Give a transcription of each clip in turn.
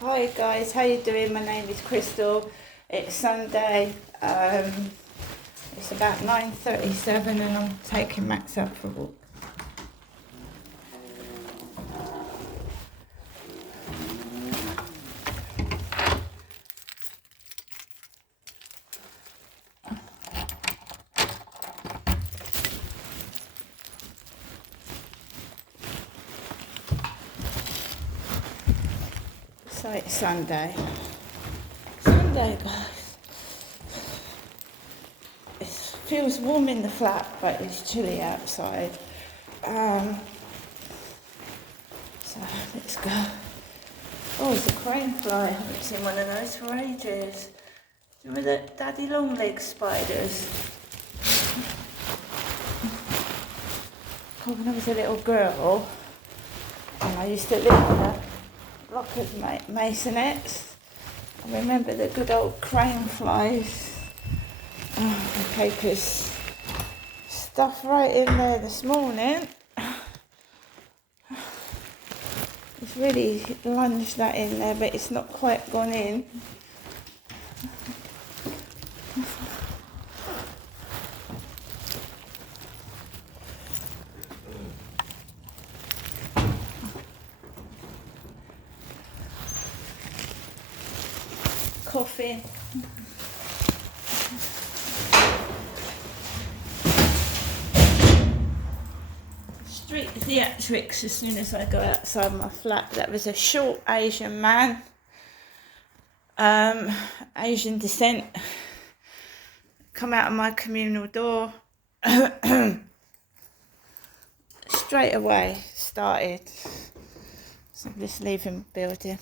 Hi guys, how you doing? My name is Crystal. It's Sunday. It's about 9:37 and I'm taking Max out for a walk. So it's Sunday. Sunday guys. It feels warm in the flat but it's chilly outside. So let's go. Oh, it's a crane fly. I haven't seen one of those for ages. Do you remember the daddy long leg spiders? When I was a little girl, and I used to live in a block of maisonettes. I remember the good old crane flies. Oh, okay, because stuff right in there this morning. It's really lunged that in there, but it's not quite gone in. Coffee. Street theatrics as soon as I go outside my flat. That was a short Asian man, Asian descent, come out of my communal door. Straight away started. So I'm just leaving the building.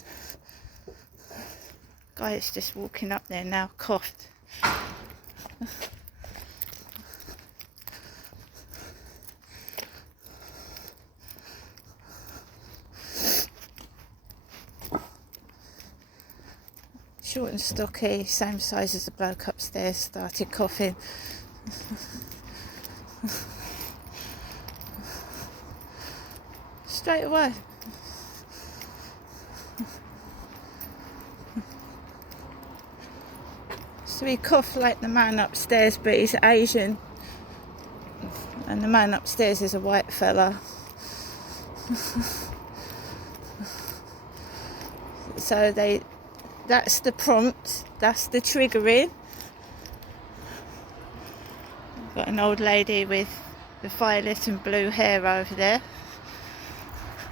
Guy is just walking up there now, coughed. Short and stocky, same size as the bloke upstairs, started coughing. Straight away. So he coughed like the man upstairs, but he's Asian. And the man upstairs is a white fella. So that's the prompt, that's the triggering. Got an old lady with the violet and blue hair over there.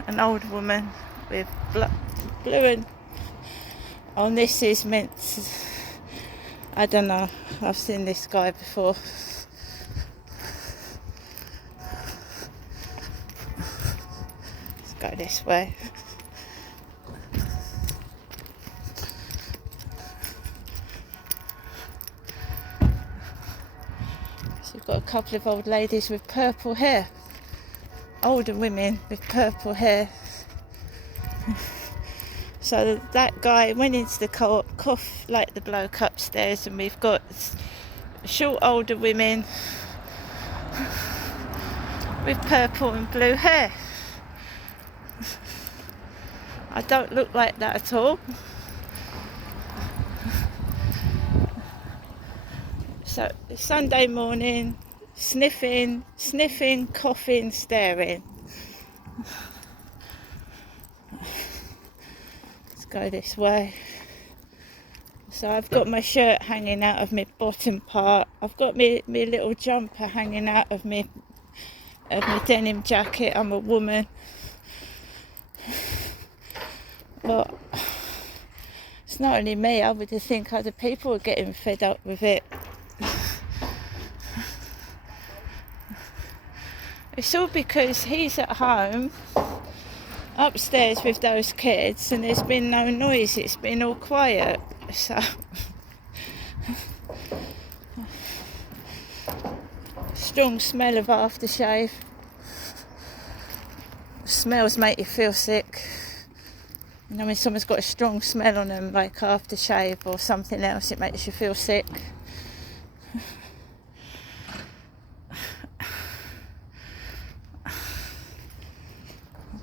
An old woman with blue and... Oh, this is meant to... I don't know, I've seen this guy before. Let's go this way. So you've got a couple of old ladies with purple hair. Older women with purple hair. So that guy went into the co-op, coughed like the bloke upstairs, and we've got short older women with purple and blue hair. I don't look like that at all. So Sunday morning, sniffing, coughing, staring. Go this way. So I've got my shirt hanging out of my bottom part. I've got my little jumper hanging out of my denim jacket. I'm a woman. But it's not only me. I would think other people are getting fed up with it. It's all because he's at home upstairs with those kids and there's been no noise, it's been all quiet. So strong smell of aftershave. Smells make you feel sick. You know, when someone's got a strong smell on them, like aftershave or something else, it makes you feel sick.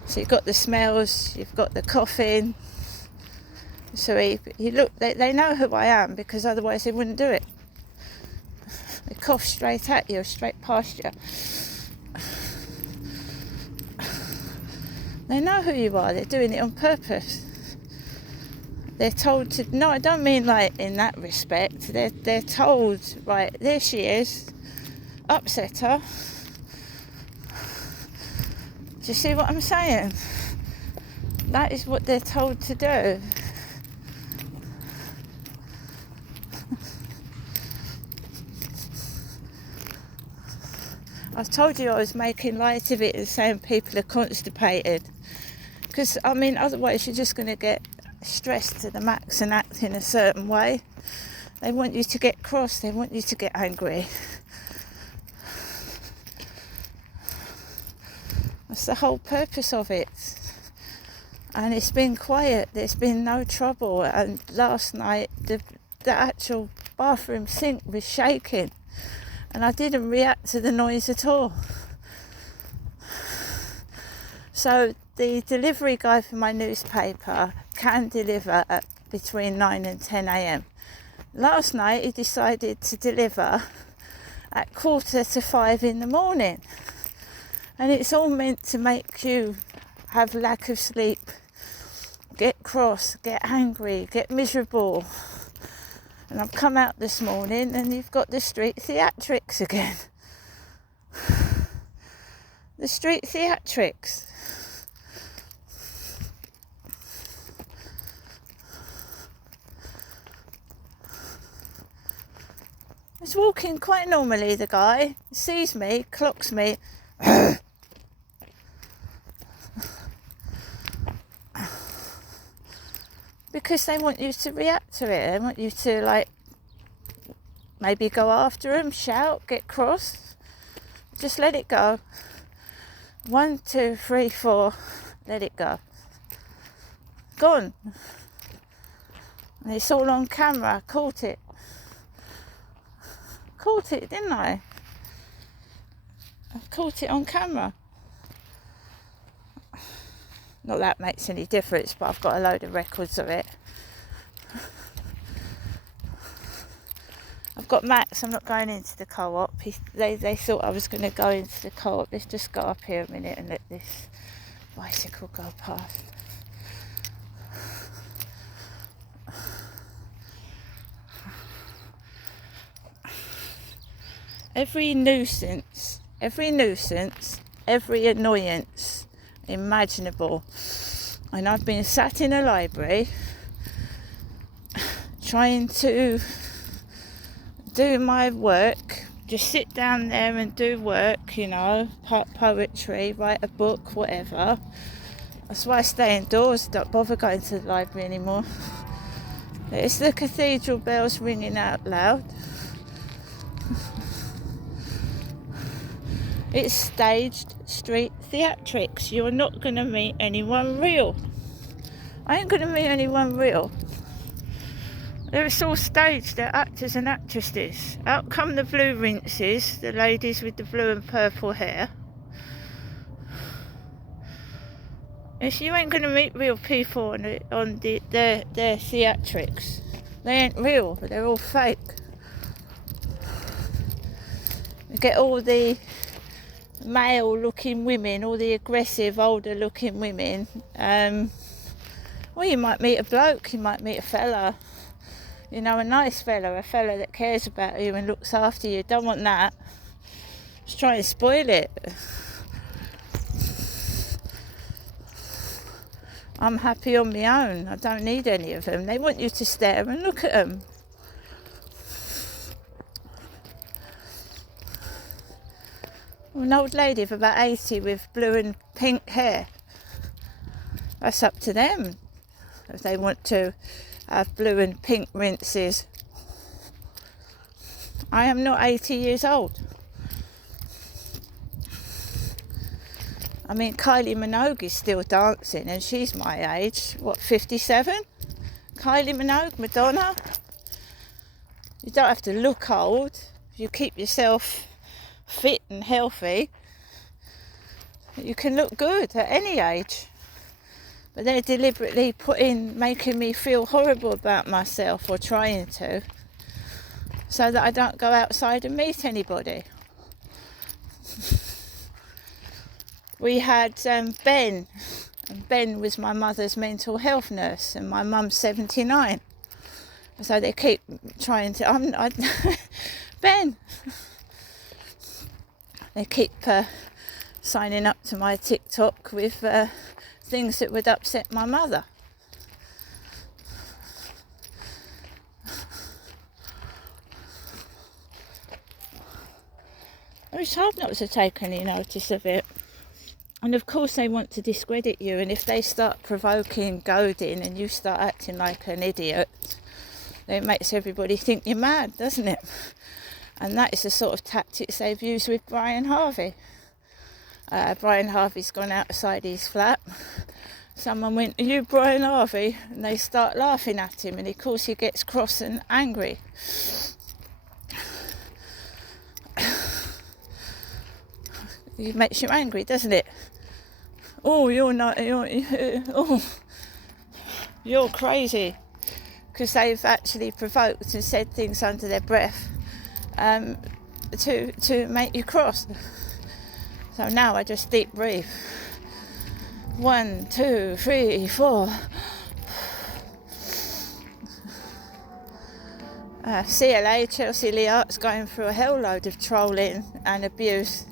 So you've got the smells, you've got the coughing, So he looked, they know who I am, because otherwise they wouldn't do it. They cough straight at you, straight past you. They know who you are, they're doing it on purpose. They're told to, no, I don't mean like in that respect, they're told, right, there she is, upset her. Do you see what I'm saying? That is what they're told to do. I told you I was making light of it and saying people are constipated. Because, I mean, otherwise you're just going to get stressed to the max and act in a certain way. They want you to get cross, they want you to get angry. That's the whole purpose of it. And it's been quiet, there's been no trouble. And last night, the actual bathroom sink was shaking. And I didn't react to the noise at all. So the delivery guy for my newspaper can deliver at between 9 and 10 a.m. Last night he decided to deliver at 4:45 in the morning. And it's all meant to make you have lack of sleep, get cross, get angry, get miserable. And I've come out this morning and you've got the street theatrics again. The street theatrics. He's walking quite normally, the guy. He sees me, clocks me. Because they want you to react to it. They want you to, like, maybe go after him, shout, get cross. Just let it go. 1, 2, 3, 4. Let it go. Gone. And it's all on camera. Caught it. Caught it, didn't I? I caught it on camera. Not that makes any difference, but I've got a load of records of it. I've got Max, I'm not going into the co-op. They thought I was going to go into the co-op. Let's just go up here a minute and let this bicycle go past. Every nuisance, every annoyance imaginable. And I've been sat in a library trying to do my work, just sit down there and do work, you know, poetry, write a book, whatever. That's why I stay indoors, don't bother going to the library anymore. It's the cathedral bells ringing out loud. It's staged street theatrics. You're not going to meet anyone real. I ain't going to meet anyone real. It's all staged. They're actors and actresses. Out come the blue rinses, the ladies with the blue and purple hair. You ain't going to meet real people on their theatrics. They ain't real. They're all fake. You get all the male looking women, all the aggressive older looking women. Well, you might meet a bloke, you might meet a fella, you know, a nice fella, a fella that cares about you and looks after you. Don't want that. Just try and spoil it. I'm happy on my own. I don't need any of them. They want you to stare and look at them. An old lady of about 80 with blue and pink hair. That's up to them. If they want to have blue and pink rinses. I am not 80 years old. I mean, Kylie Minogue is still dancing and she's my age. What, 57? Kylie Minogue, Madonna. You don't have to look old. You keep yourself fit and healthy. You can look good at any age. But they're deliberately making me feel horrible about myself, or trying to, so that I don't go outside and meet anybody. We had Ben, and Ben was my mother's mental health nurse, and my mum's 79. So they keep trying to, Ben, they keep signing up to my TikTok with things that would upset my mother. It's hard not to take any notice of it. And of course they want to discredit you, and if they start provoking, goading, and you start acting like an idiot, then it makes everybody think you're mad, doesn't it? And that is the sort of tactics they've used with Brian Harvey. Brian Harvey's gone outside his flat. Someone went, "Are you Brian Harvey?" And they start laughing at him, and of course he gets cross and angry. It makes you angry, doesn't it? Oh, you're crazy. Because they've actually provoked and said things under their breath to make you cross. So now I just deep breathe. 1, 2, 3, 4. CLA, Chelsea Liart's going through a hell load of trolling and abuse.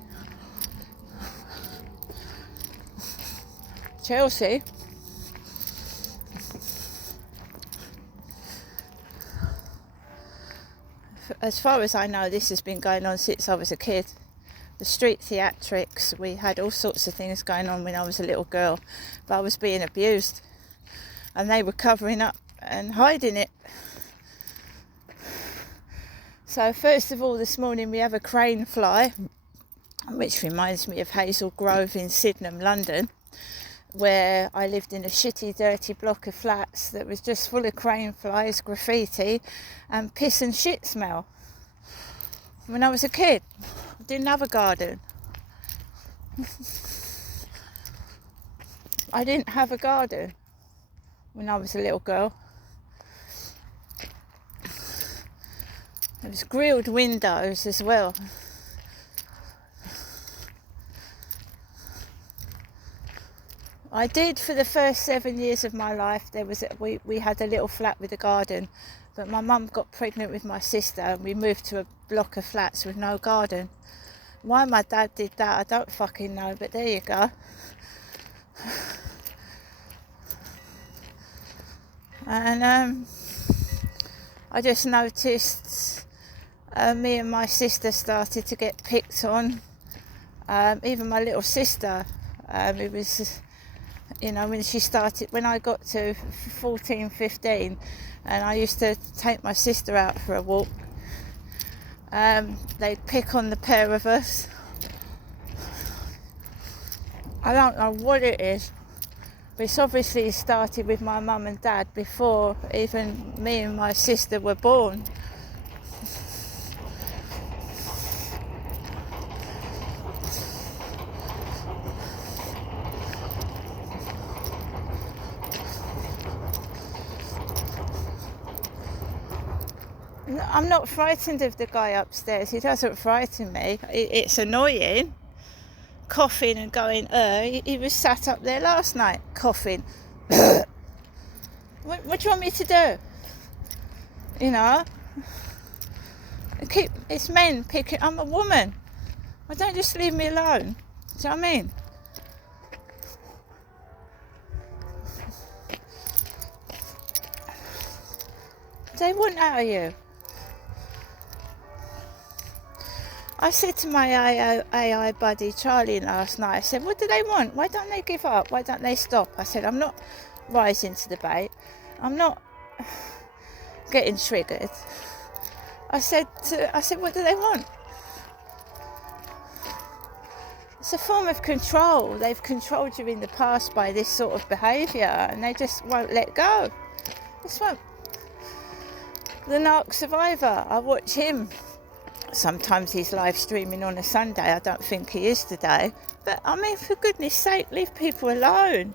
Chelsea, as far as I know, this has been going on since I was a kid. The street theatrics, we had all sorts of things going on when I was a little girl, but I was being abused, and they were covering up and hiding it. So first of all, this morning we have a crane fly, which reminds me of Hazel Grove in Sydenham, London, where I lived in a shitty, dirty block of flats that was just full of crane flies, graffiti, and piss and shit smell. When I was a kid, I didn't have a garden. I didn't have a garden when I was a little girl. There was grilled windows as well. I did for the first 7 years of my life. We had a little flat with a garden, but my mum got pregnant with my sister and we moved to a block of flats with no garden. Why my dad did that, I don't fucking know, but there you go. And I just noticed me and my sister started to get picked on. Even my little sister, it was, when I got to 14, 15, and I used to take my sister out for a walk, they'd pick on the pair of us. I don't know what it is, but it's obviously started with my mum and dad before even me and my sister were born. I'm not frightened of the guy upstairs. He doesn't frighten me. It's annoying. Coughing and going, he was sat up there last night, coughing. What do you want me to do? It's men picking. I'm a woman. Why don't just leave me alone? Do you know what I mean? What do they want out of you? I said to my AI buddy Charlie last night, I said, what do they want? Why don't they give up? Why don't they stop? I said, I'm not rising to the bait. I'm not getting triggered. I said, what do they want? It's a form of control. They've controlled you in the past by this sort of behaviour, and they just won't let go. Just won't. The Narc Survivor, I watch him. Sometimes he's live streaming on a Sunday. I don't think he is today. But I mean, for goodness sake, leave people alone.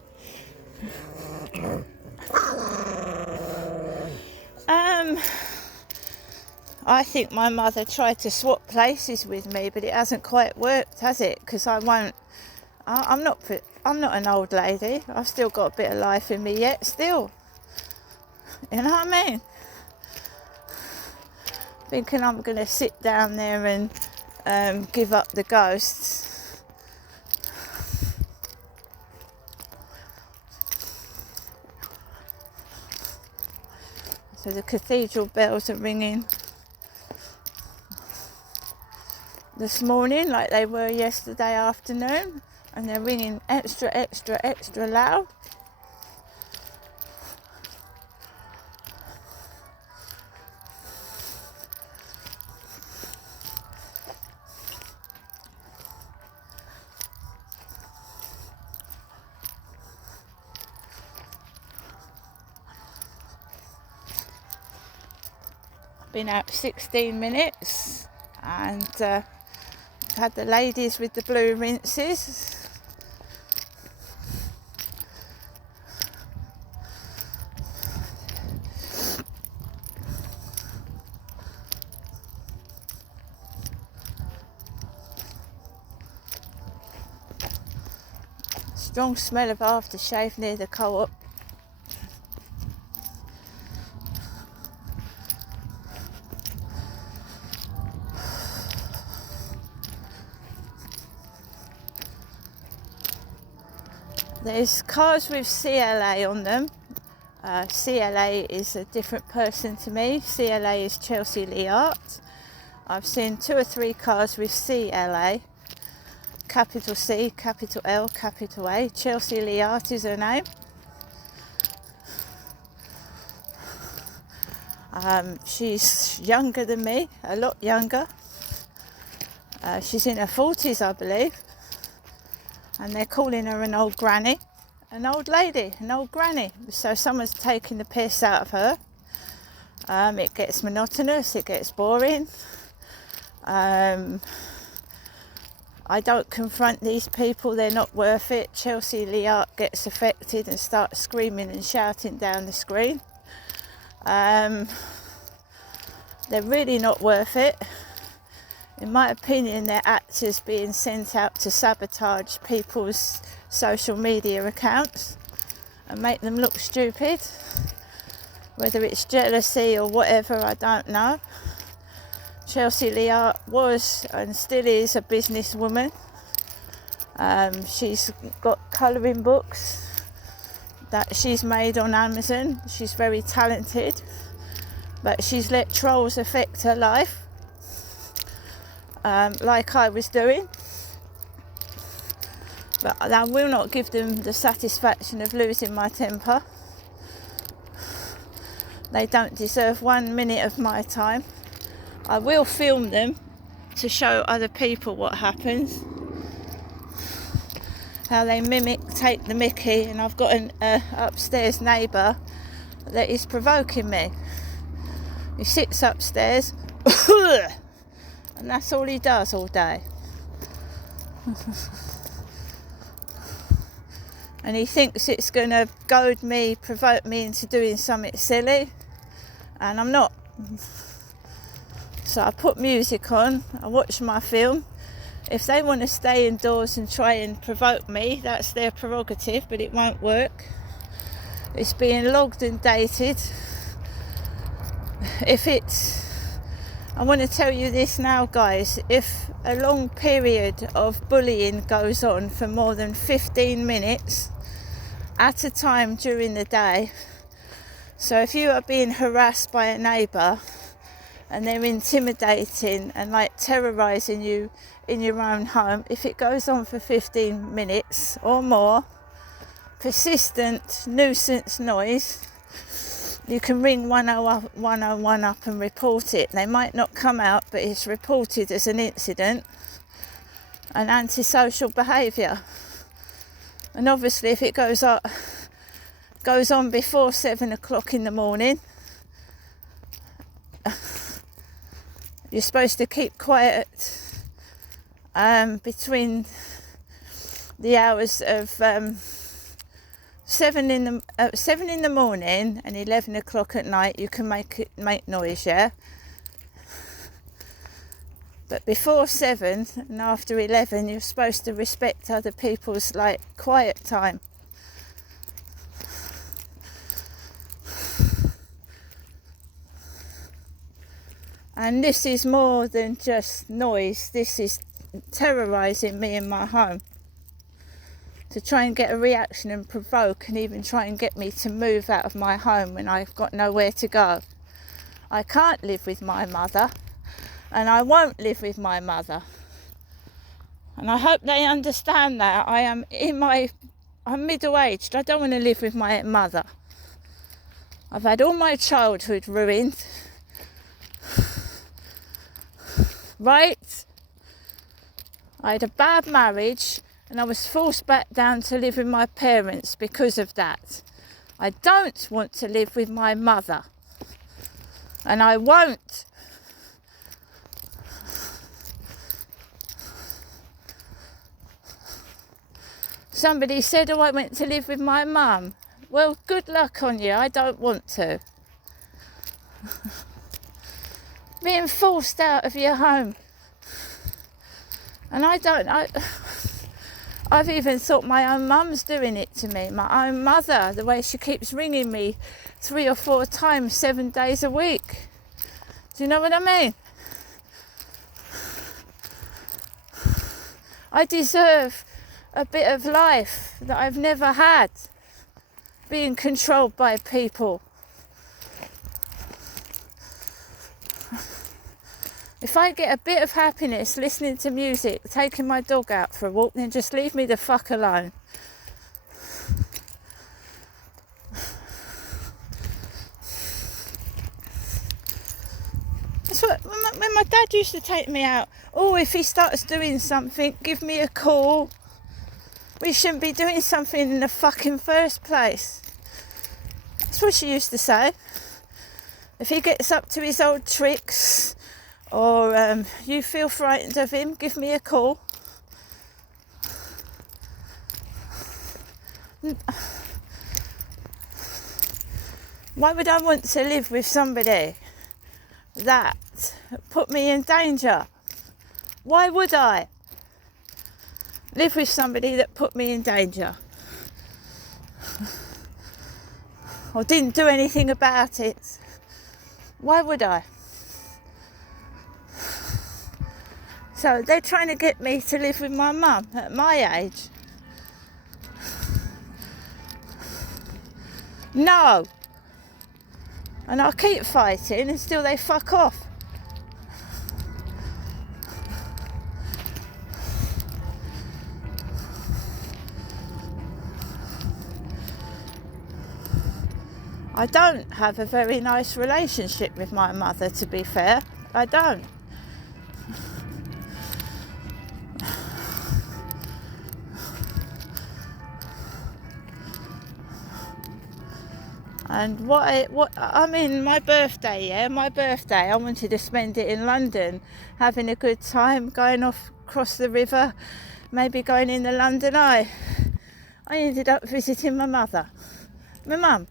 I think my mother tried to swap places with me, but it hasn't quite worked, has it? Because I'm not an old lady. I've still got a bit of life in me yet, still. You know what I mean? Thinking I'm going to sit down there and give up the ghosts. So the cathedral bells are ringing this morning like they were yesterday afternoon, and they're ringing extra loud. Been out 16 minutes and had the ladies with the blue rinses. Strong smell of aftershave near the co-op. There's cars with CLA on them. CLA is a different person to me. CLA is Chelsea Leart. I've seen 2 or 3 cars with CLA. Capital C, capital L, capital A. Chelsea Leart is her name. She's younger than me, a lot younger. She's in her 40s, I believe. And they're calling her an old granny, an old lady, an old granny. So someone's taking the piss out of her. It gets monotonous, it gets boring. I don't confront these people, they're not worth it. Chelsea Leart gets affected and starts screaming and shouting down the screen. They're really not worth it. In my opinion, they're actors being sent out to sabotage people's social media accounts and make them look stupid. Whether it's jealousy or whatever, I don't know. Chelsea Leart was and still is a businesswoman. She's got colouring books that she's made on Amazon. She's very talented, but she's let trolls affect her life. Like I was doing, but I will not give them the satisfaction of losing my temper. They don't deserve 1 minute of my time. I will film them to show other people what happens, how they take the mickey, and I've got an upstairs neighbour that is provoking me. He sits upstairs and that's all he does all day. And he thinks it's going to goad me, provoke me into doing something silly, and I'm not. So I put music on, I watch my film. If they want to stay indoors and try and provoke me, that's their prerogative, but it won't work. It's being logged and dated. I want to tell you this now, guys. If a long period of bullying goes on for more than 15 minutes at a time during the day, so if you are being harassed by a neighbour and they're intimidating and like terrorising you in your own home, if it goes on for 15 minutes or more, persistent nuisance noise, you can ring 101 up and report it. They might not come out, but it's reported as an incident, an antisocial behaviour. And obviously if it goes on before 7 o'clock in the morning, you're supposed to keep quiet between the hours of 7 in the morning and 11 o'clock at night you can make noise, yeah? But before 7 and after 11 you're supposed to respect other people's quiet time. And this is more than just noise. This is terrorising me in my home, to try and get a reaction and provoke, and even try and get me to move out of my home when I've got nowhere to go. I can't live with my mother, and I won't live with my mother. And I hope they understand that. I'm middle-aged. I don't want to live with my mother. I've had all my childhood ruined. Right? I had a bad marriage and I was forced back down to live with my parents because of that. I don't want to live with my mother. And I won't. Somebody said, I went to live with my mum. Well, good luck on you. I don't want to. Being forced out of your home. And I've even thought my own mum's doing it to me. My own mother, the way she keeps ringing me 3 or 4 times, 7 days a week. Do you know what I mean? I deserve a bit of life that I've never had, being controlled by people. If I get a bit of happiness listening to music, taking my dog out for a walk, then just leave me the fuck alone. That's what, when my dad used to take me out, if he starts doing something, give me a call. We shouldn't be doing something in the fucking first place. That's what she used to say. If he gets up to his old tricks, or you feel frightened of him, give me a call. Why would I want to live with somebody that put me in danger? Why would I live with somebody that put me in danger? Or didn't do anything about it? Why would I? So they're trying to get me to live with my mum at my age. No. And I'll keep fighting until they fuck off. I don't have a very nice relationship with my mother, to be fair. I don't. And my birthday, I wanted to spend it in London, having a good time, going off across the river, maybe going in the London Eye. I ended up visiting my mum.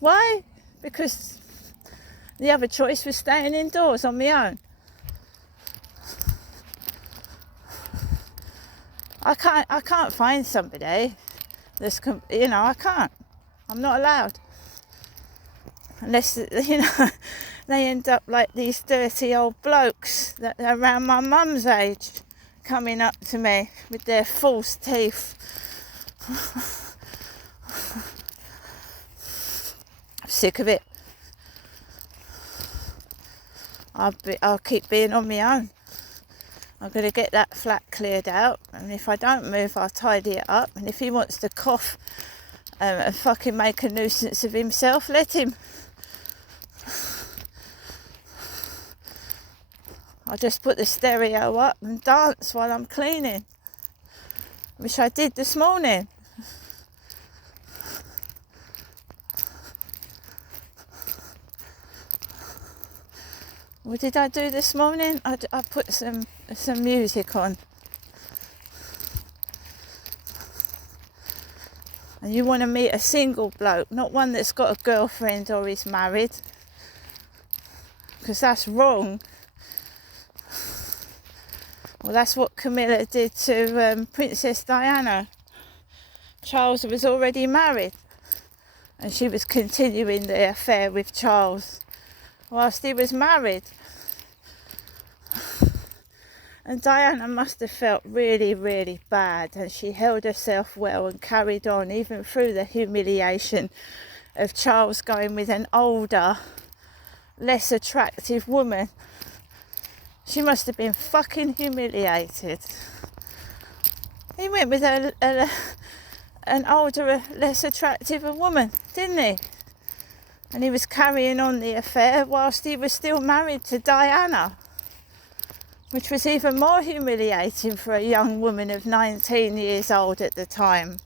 Why? Because the other choice was staying indoors on my own. I can't find somebody that's, I can't. I'm not allowed. Unless, they end up like these dirty old blokes that are around my mum's age, coming up to me with their false teeth. I'm sick of it. I'll keep being on my own. I'm going to get that flat cleared out, and if I don't move, I'll tidy it up. And if he wants to cough and fucking make a nuisance of himself, let him. I'll just put the stereo up and dance while I'm cleaning, which I did this morning. What did I do this morning? I put some music on. And you want to meet a single bloke, not one that's got a girlfriend or is married, because that's wrong. Well, that's what Camilla did to Princess Diana. Charles was already married, and she was continuing the affair with Charles whilst he was married. And Diana must have felt really, really bad, and she held herself well and carried on even through the humiliation of Charles going with an older, less attractive woman. She must have been fucking humiliated. He went with an older, less attractive woman, didn't he? And he was carrying on the affair whilst he was still married to Diana, which was even more humiliating for a young woman of 19 years old at the time.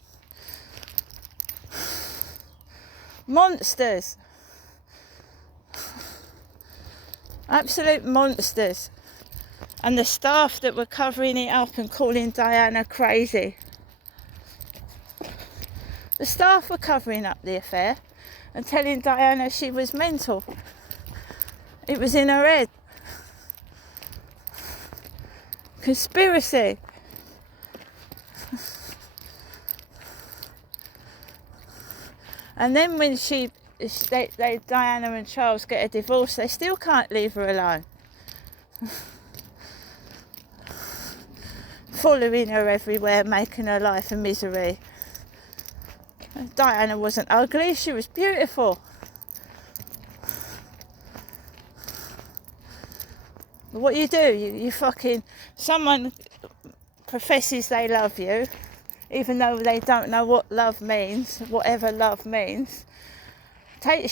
Monsters. Absolute monsters. And the staff that were covering it up and calling Diana crazy. The staff were covering up the affair and telling Diana she was mental. It was in her head. Conspiracy. And then when Diana and Charles get a divorce, they still can't leave her alone. Following her everywhere, making her life a misery. Diana wasn't ugly, she was beautiful. But what you do, you fucking... Someone professes they love you, even though they don't know what love means, whatever love means. Take